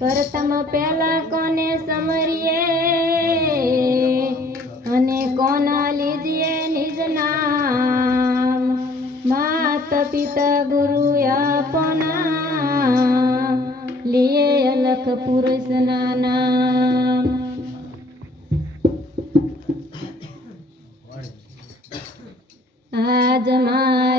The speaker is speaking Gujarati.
પ્રથમ પહેલા કોને સમરીએ? અને કોના લીધીએ નિજ નામ માત પિતા ગુરુ આપના લીએ અલખ પુરુષના નામ. આજ મા